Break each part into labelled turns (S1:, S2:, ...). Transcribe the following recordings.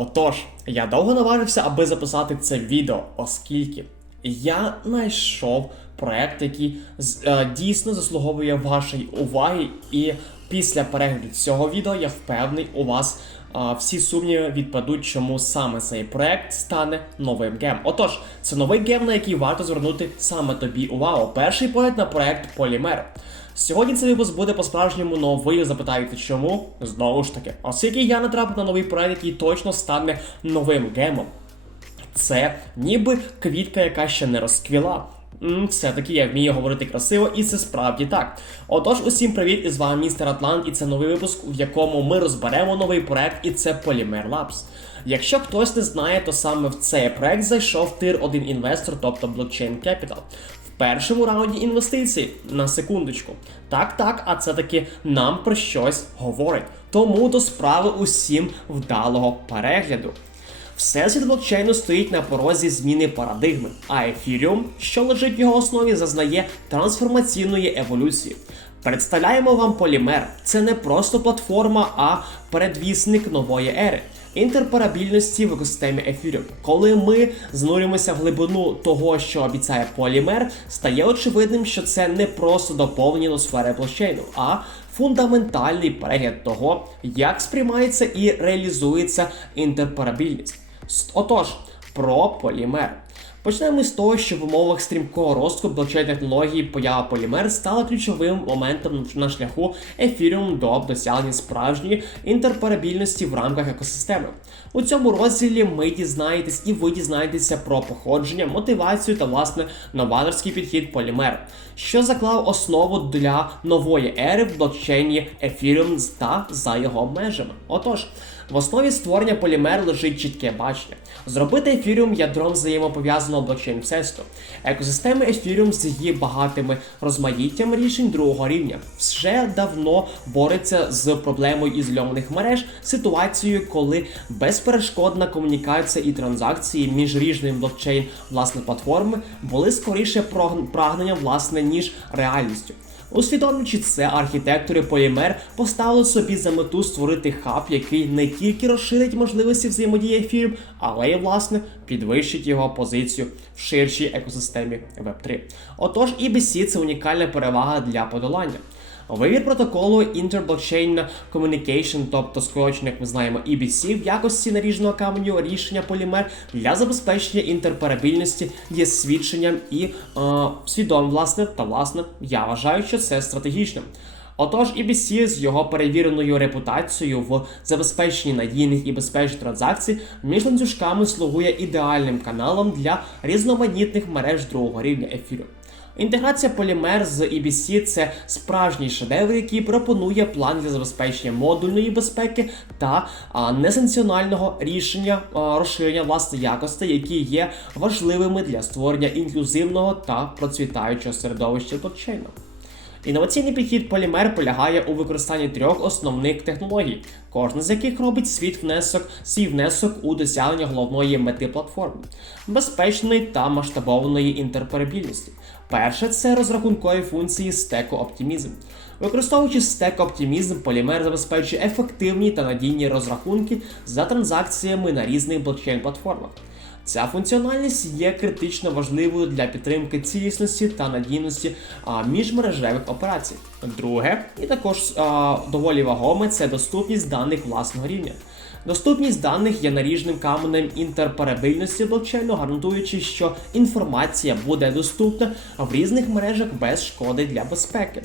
S1: Отож, я довго наважився, аби записати це відео, оскільки я знайшов проект, який е, дійсно заслуговує вашої уваги, і після перегляду цього відео я впевнений, у вас е, всі сумніви відпадуть, чому саме цей проект стане новим гем. Отож, це новий гем, на який варто звернути саме тобі увагу. Перший погляд на проект Полімер. Сьогодні цей випуск буде по-справжньому новий. Запитаєте, чому? Знову ж таки, оскільки я натрапив на новий проект, який точно стане новим гемом. Це ніби квітка, яка ще не розквіла. Все-таки я вмію говорити красиво, і це справді так. Отож, усім привіт, і з вами містер Атлант, і це новий випуск, в якому ми розберемо новий проект, і це Polymer Labs. Якщо хтось не знає, то саме в цей проект зайшов тир 1 інвестор, тобто Blockchain Capital. В першому раунді інвестицій на секундочку. Так, так, а це таки нам про щось говорить. Тому до справи усім вдалого перегляду. Всесвіт блокчейну стоїть на порозі зміни парадигми, а Ethereum, що лежить в його основі, зазнає трансформаційної еволюції. Представляємо вам Полімер. Це не просто платформа, а передвісник нової ери. Інтерпарабільності в екосистемі Ethereum. Коли ми знурюємося в глибину того, що обіцяє Полімер, стає очевидним, що це не просто доповнення до сфери блокчейну, а фундаментальний перегляд того, як сприймається і реалізується інтерпарабільність. Отож, про полімер. Почнемо з того, що в умовах стрімкого росту блокчейн технології поява полімер стала ключовим моментом на шляху Ethereum до досягнення справжньої інтерпарабільності в рамках екосистеми. У цьому розділі ми дізнаєтесь і ви дізнаєтеся про походження, мотивацію та власне новаторський підхід полімер, що заклав основу для нової ери в блокчейні Ethereum та за його межами. Отож. В основі створення полімер лежить чітке бачення. Зробити ефіріум ядром взаємопов'язаного блокчейн всесвіту. Екосистеми ефіріум з її багатими розмаїттям рішень другого рівня вже давно бореться з проблемою ізольованих мереж, ситуацією, коли безперешкодна комунікація і транзакції між різними блокчейн власне платформи були скоріше прагненням власне ніж реальністю. Усвідомлюючи це, архітектори Polymer поставили собі за мету створити хаб, який не тільки розширить можливості взаємодії фірм, але й власне підвищить його позицію в ширшій екосистемі Web3. Отож, EBC – це унікальна перевага для подолання. Вибір протоколу Interblockchain Communication, тобто скорочено, як ми знаємо, EBC, в якості наріжного каменю рішення полімер для забезпечення інтерперабільності є свідченням і е, свідомим, власне, та власне, я вважаю, що це стратегічним. Отож, EBC з його перевіреною репутацією в забезпеченні надійних і безпечних транзакцій між ланцюжками слугує ідеальним каналом для різноманітних мереж другого рівня ефіру. Інтеграція полімер з EBC – це справжній шедевр, який пропонує план для забезпечення модульної безпеки та несанкціонального рішення розширення власне якостей, які є важливими для створення інклюзивного та процвітаючого середовища блокчейну. Інноваційний підхід полімер полягає у використанні трьох основних технологій, кожна з яких робить світ внесок, свій внесок у досягнення головної мети платформи безпечної та масштабованої інтерперабільності. Перше це розрахункові функції стеку оптимізм. Використовуючи стек оптимізм, полімер забезпечує ефективні та надійні розрахунки за транзакціями на різних блокчейн-платформах. Ця функціональність є критично важливою для підтримки цілісності та надійності міжмережевих операцій. Друге, і також а, доволі вагоме, це доступність даних власного рівня. Доступність даних є наріжним каменем інтерперабільності блокчейну, гарантуючи, що інформація буде доступна в різних мережах без шкоди для безпеки.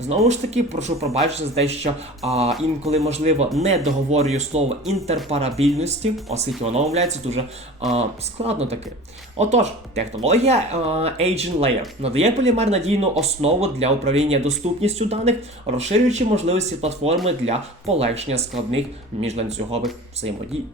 S1: Знову ж таки, прошу пробачити за те, що а, інколи можливо не договорюю слово інтерпарабільності, оскільки воно виявляється дуже а, складно таки. Отож, технологія а, Agent Layer надає полімер надійну основу для управління доступністю даних, розширюючи можливості платформи для полегшення складних міжланцюгових взаємодій.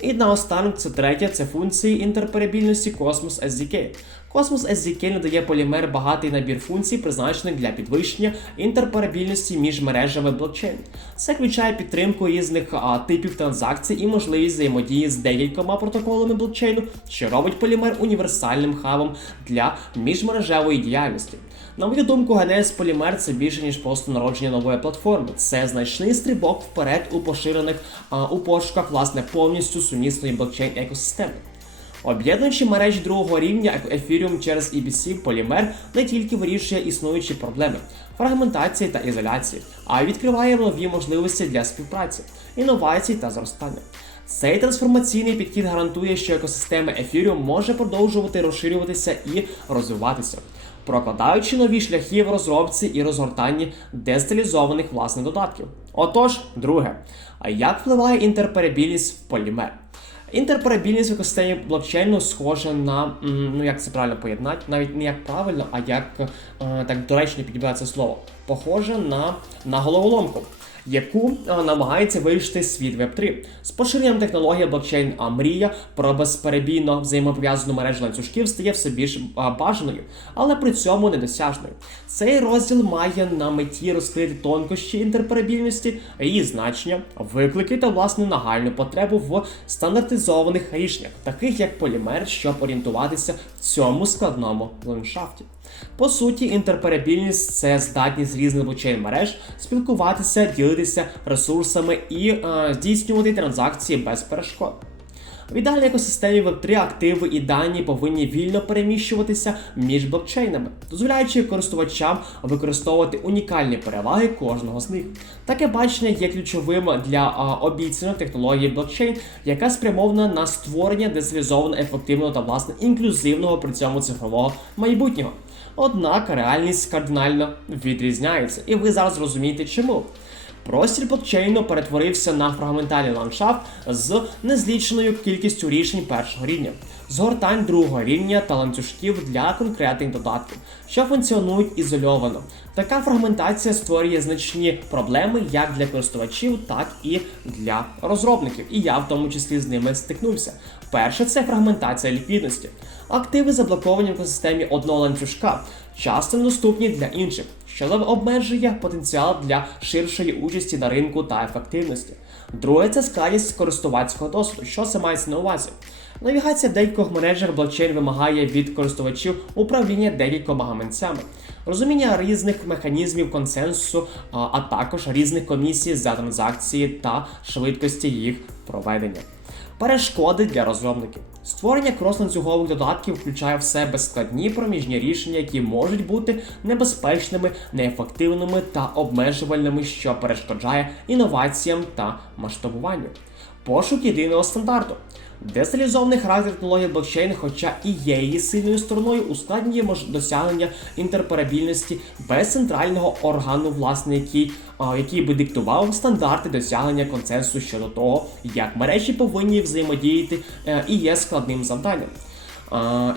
S1: І наостанок це третє, це функції інтерперабільності Cosmos SDK. Cosmos SDK надає полімер багатий набір функцій, призначених для підвищення інтерперабільності між мережами блокчейн. Це включає підтримку різних а, типів транзакцій і можливість взаємодії з декількома протоколами блокчейну, що робить полімер універсальним хабом для міжмережевої діяльності. На мою думку, Genesis Polymer це більше ніж просто народження нової платформи. Це значний стрибок вперед у поширених а, у пошуках власне повністю сумісної блокчейн екосистеми. Об'єднуючи мережі другого рівня Ethereum через EBC, Polymer не тільки вирішує існуючі проблеми фрагментації та ізоляції, а й відкриває нові можливості для співпраці, інновацій та зростання. Цей трансформаційний підхід гарантує, що екосистема Ethereum може продовжувати розширюватися і розвиватися, прокладаючи нові шляхи в розробці і розгортанні десталізованих власних додатків. Отож, друге, як впливає інтерперабільність в полімер? Інтерперабільність в екосистемі блокчейну схожа на ну як це правильно поєднати, навіть не як правильно, а як е, так доречно підібрати це слово. Похоже на, на головоломку, яку е, намагається вирішити світ Web3. З поширенням технології блокчейн а мрія про безперебійно взаємопов'язану мережу ланцюжків стає все більш е, бажаною, але при цьому недосяжною. Цей розділ має на меті розкрити тонкощі інтерперабільності, її значення, виклики та власне нагальну потребу в стандартизованих рішеннях, таких як полімер, щоб орієнтуватися в цьому складному ландшафті. По суті, інтерперабільність це здатність різних блокчейн мереж спілкуватися, ділитися ресурсами і е, здійснювати транзакції без перешкод. В ідеальній екосистемі Web3 активи і дані повинні вільно переміщуватися між блокчейнами, дозволяючи користувачам використовувати унікальні переваги кожного з них. Таке бачення є ключовим для обіцяної технології блокчейн, яка спрямована на створення децентралізованого, ефективного та власне інклюзивного при цьому цифрового майбутнього. Однак реальність кардинально відрізняється, і ви зараз розумієте чому. Простір блокчейну перетворився на фрагментальний ландшафт з незліченою кількістю рішень першого рівня, згортань другого рівня та ланцюжків для конкретних додатків, що функціонують ізольовано. Така фрагментація створює значні проблеми як для користувачів, так і для розробників. І я в тому числі з ними стикнувся. Перше це фрагментація ліквідності. Активи заблоковані в екосистемі одного ланцюжка, часто недоступні для інших, що обмежує потенціал для ширшої участі на ринку та ефективності. Друге це складність користувацького досвіду. Що це мається на увазі? Навігація в декількох мережах блокчейн вимагає від користувачів управління декількома гаманцями, розуміння різних механізмів консенсусу, а також різних комісій за транзакції та швидкості їх проведення. Перешкоди для розробників. Створення крос-ланцюгових додатків включає в себе складні проміжні рішення, які можуть бути небезпечними, неефективними та обмежувальними, що перешкоджає інноваціям та масштабуванню. Пошук єдиного стандарту. Децентралізований характер технології блокчейн, хоча і є її сильною стороною, ускладнює досягнення інтерперабільності без центрального органу, власне, який, а, який би диктував стандарти досягнення консенсусу щодо того, як мережі повинні взаємодіяти а, і є складним завданням.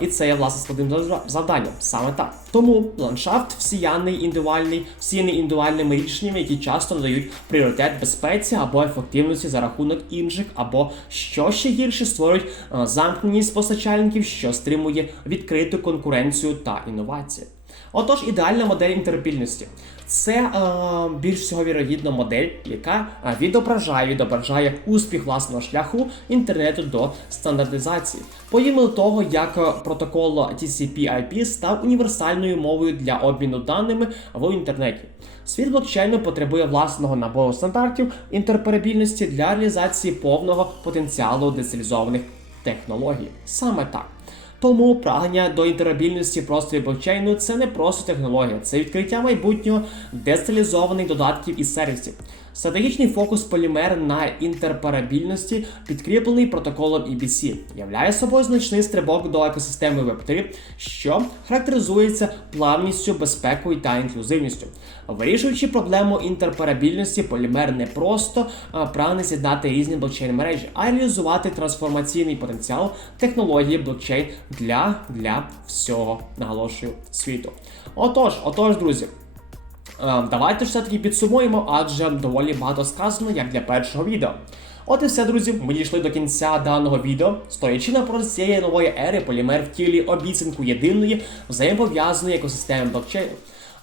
S1: І це є власне складним завданням. Саме так. Тому ландшафт всіяний індивідуальний, всіяний індивідуальними рішеннями, які часто надають пріоритет безпеці або ефективності за рахунок інших, або що ще гірше створюють замкненість постачальників, що стримує відкриту конкуренцію та інновації. Отож, ідеальна модель інтерпільності. Це е, більш всього вірогідно модель, яка е, відображає, відображає успіх власного шляху інтернету до стандартизації. Подібно того, як е, протокол TCP/IP став універсальною мовою для обміну даними в інтернеті. Світ блокчейну потребує власного набору стандартів інтерперабільності для реалізації повного потенціалу децентралізованих технологій. Саме так. Тому прагнення до інтерабільності просторі блокчейну це не просто технологія, це відкриття майбутнього децентралізованих додатків і сервісів. Стратегічний фокус полімер на інтерперабільності, підкріплений протоколом EBC, являє собою значний стрибок до екосистеми Web3, що характеризується плавністю, безпекою та інклюзивністю. Вирішуючи проблему інтерперабільності, полімер не просто прагне з'єднати різні блокчейн мережі, а реалізувати трансформаційний потенціал технології блокчейн для, для всього наголошую світу. Отож, отож, друзі. Е, Давайте ж все-таки підсумуємо, адже доволі багато сказано, як для першого відео. От і все, друзі, ми дійшли до кінця даного відео. Стоячи напроти цієї нової ери, полімер втілює обіцянку єдиної взаємопов'язаної екосистеми блокчейну.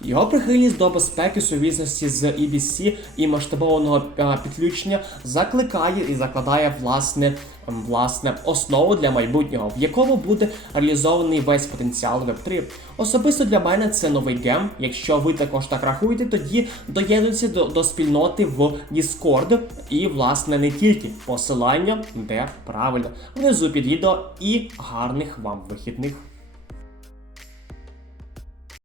S1: Його прихильність до безпеки сумісності з EBC і масштабованого підключення закликає і закладає власне, власне основу для майбутнього, в якому буде реалізований весь потенціал Web3. Особисто для мене це новий гем. Якщо ви також так рахуєте, тоді доєднуйтеся до, до спільноти в Discord і, власне, не тільки посилання, де правильно внизу під відео і гарних вам вихідних.